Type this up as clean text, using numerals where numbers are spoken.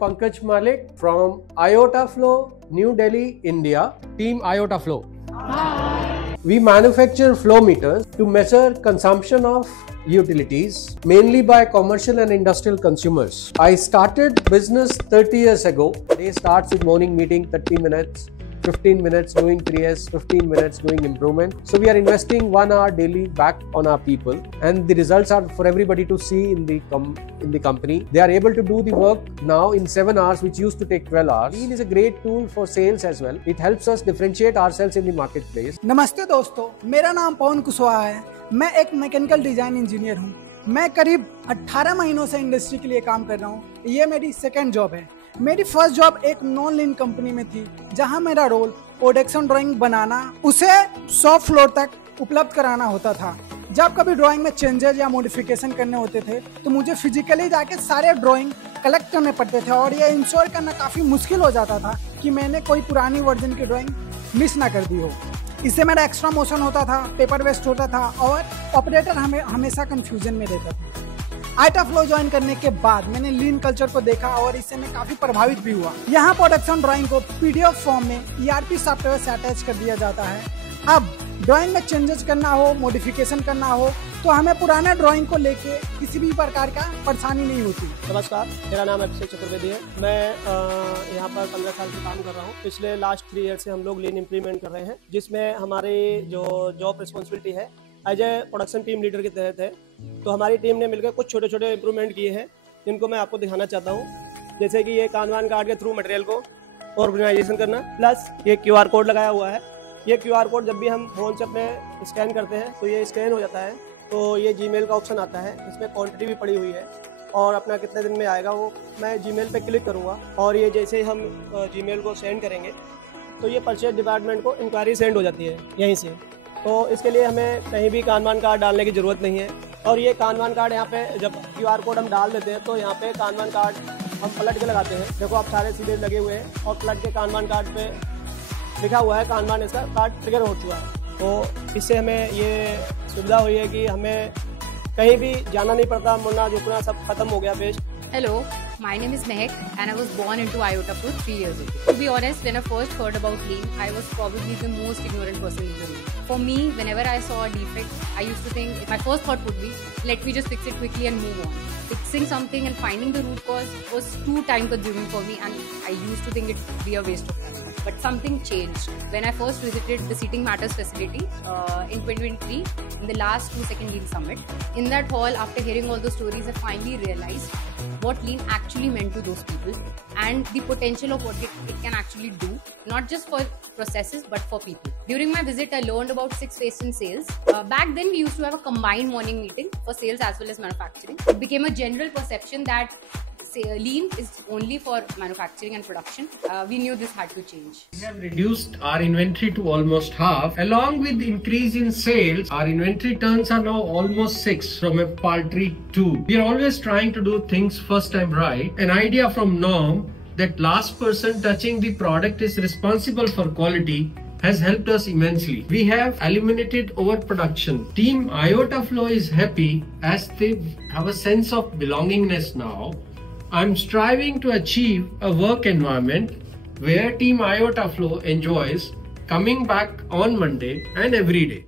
Pankaj Malik from IOTA Flow, New Delhi, India. Team IOTA Flow. We manufacture flow meters to measure consumption of utilities, mainly by commercial and industrial consumers. I started business 30 years ago. Day starts with morning meeting, 30 minutes, 15 minutes doing 3S, 15 minutes doing improvement. So we are investing 1 hour daily back on our people, and the results are for everybody to see in the company. They are able to do the work now in 7 hours, which used to take 12 hours. Lean is a great tool for sales as well. It helps us differentiate ourselves in the marketplace. नमस्ते दोस्तों, मेरा नाम पवन कुशवाहा है। मैं एक mechanical design engineer हूँ। मैं करीब 18 महीनों से इंडस्ट्री के लिए काम कर रहा हूँ। ये मेरी सेकेंड जॉब है। मेरी फर्स्ट जॉब एक नॉन लीन कंपनी में थी, जहां मेरा रोल प्रोडक्शन ड्राइंग बनाना, उसे शॉप फ्लोर तक उपलब्ध कराना होता था। जब कभी ड्राइंग में चेंजेस या मॉडिफिकेशन करने होते थे तो मुझे फिजिकली जाके सारे ड्राइंग कलेक्ट करने पड़ते थे, और ये इंश्योर करना काफ़ी मुश्किल हो जाता था कि मैंने कोई पुरानी वर्जन की ड्राइंग मिस ना कर दी हो। इससे मेरा एक्स्ट्रा मोशन होता था, पेपर वेस्ट होता था, और ऑपरेटर हमेशा कंफ्यूजन में रहता था। IOTA फ्लो ज्वाइन करने के बाद मैंने लीन कल्चर को देखा और इससे मैं काफी प्रभावित भी हुआ। यहाँ प्रोडक्शन ड्राइंग को PDF फॉर्म में ERP सॉफ्टवेयर से अटैच कर दिया जाता है। अब ड्राइंग में चेंजेस करना हो, मॉडिफिकेशन करना हो, तो हमें पुराना ड्राइंग को लेके किसी भी प्रकार का परेशानी नहीं होती। नमस्कार, मेरा नाम अभिषेक चतुर्वेदी है। मैं यहाँ पर 15 साल से काम कर रहा हूँ। पिछले लास्ट 3 ईयर से हम लोग लीन इम्प्लीमेंट कर रहे हैं, जिसमें हमारी जो जॉब रिस्पॉन्सिबिलिटी है as a production team leader के तहत है। तो हमारी टीम ने मिलकर कुछ छोटे छोटे इंप्रूवमेंट किए हैं, जिनको मैं आपको दिखाना चाहता हूँ। जैसे कि ये कानवान कार्ड के थ्रू मटेरियल को ऑर्गेनाइजेशन करना, प्लस ये QR कोड लगाया हुआ है। ये QR कोड जब भी हम फोन से अपने स्कैन करते हैं तो ये स्कैन हो जाता है, तो ये Gmail का ऑप्शन आता है। इसमें क्वांटिटी भी पड़ी हुई है और अपना कितने दिन में आएगा वो मैं Gmail पे क्लिक करूँगा, और ये जैसे हम Gmail को सेंड करेंगे तो ये परचेज डिपार्टमेंट को इंक्वायरी सेंड हो जाती है यहीं से। तो इसके लिए हमें कहीं भी कानवान कार्ड डालने की ज़रूरत नहीं है। और ये कानवान कार्ड यहाँ पे जब QR कोड हम डाल देते हैं तो यहाँ पे कानवान कार्ड हम पलट के लगाते हैं। देखो आप सारे सीधे लगे हुए हैं, और पलट के कानवान कार्ड पे लिखा हुआ है कानवान, इसका कार्ड ट्रिगर हो चुका है। तो इससे हमें ये सुविधा हुई है कि हमें कहीं भी जाना नहीं पड़ता, मुन्ना झुकना सब खत्म हो गया paste. Hello, my name is Mehak and I was born into IOTA Flow 3 years ago. To be honest, when I first heard about Lean, I was probably the most ignorant person in the room. For me, whenever I saw a defect, I used to think, my first thought would be, let me just fix it quickly and move on. Fixing something and finding the root cause was too time consuming for me, and I used to think it would be a waste of time. But something changed when I first visited the Seating Matters facility in 2023 in the last 2-second Lean Summit. In that hall, after hearing all the stories, I finally realized what Lean actually meant to those people and the potential of what it can actually do, not just for processes but for people. During my visit, I learned about 6 phases in sales. Back then, we used to have a combined morning meeting for sales as well as manufacturing. It became a general perception that Lean is only for manufacturing and production. We knew this had to change. We have reduced our inventory to almost half. Along with increase in sales, our inventory turns are now almost 6 from a paltry 2. We are always trying to do things first time right. An idea from Norm that last person touching the product is responsible for quality has helped us immensely. We have eliminated overproduction. Team IOTA Flow is happy as they have a sense of belongingness now. I'm striving to achieve a work environment where Team IOTA Flow enjoys coming back on Monday and every day.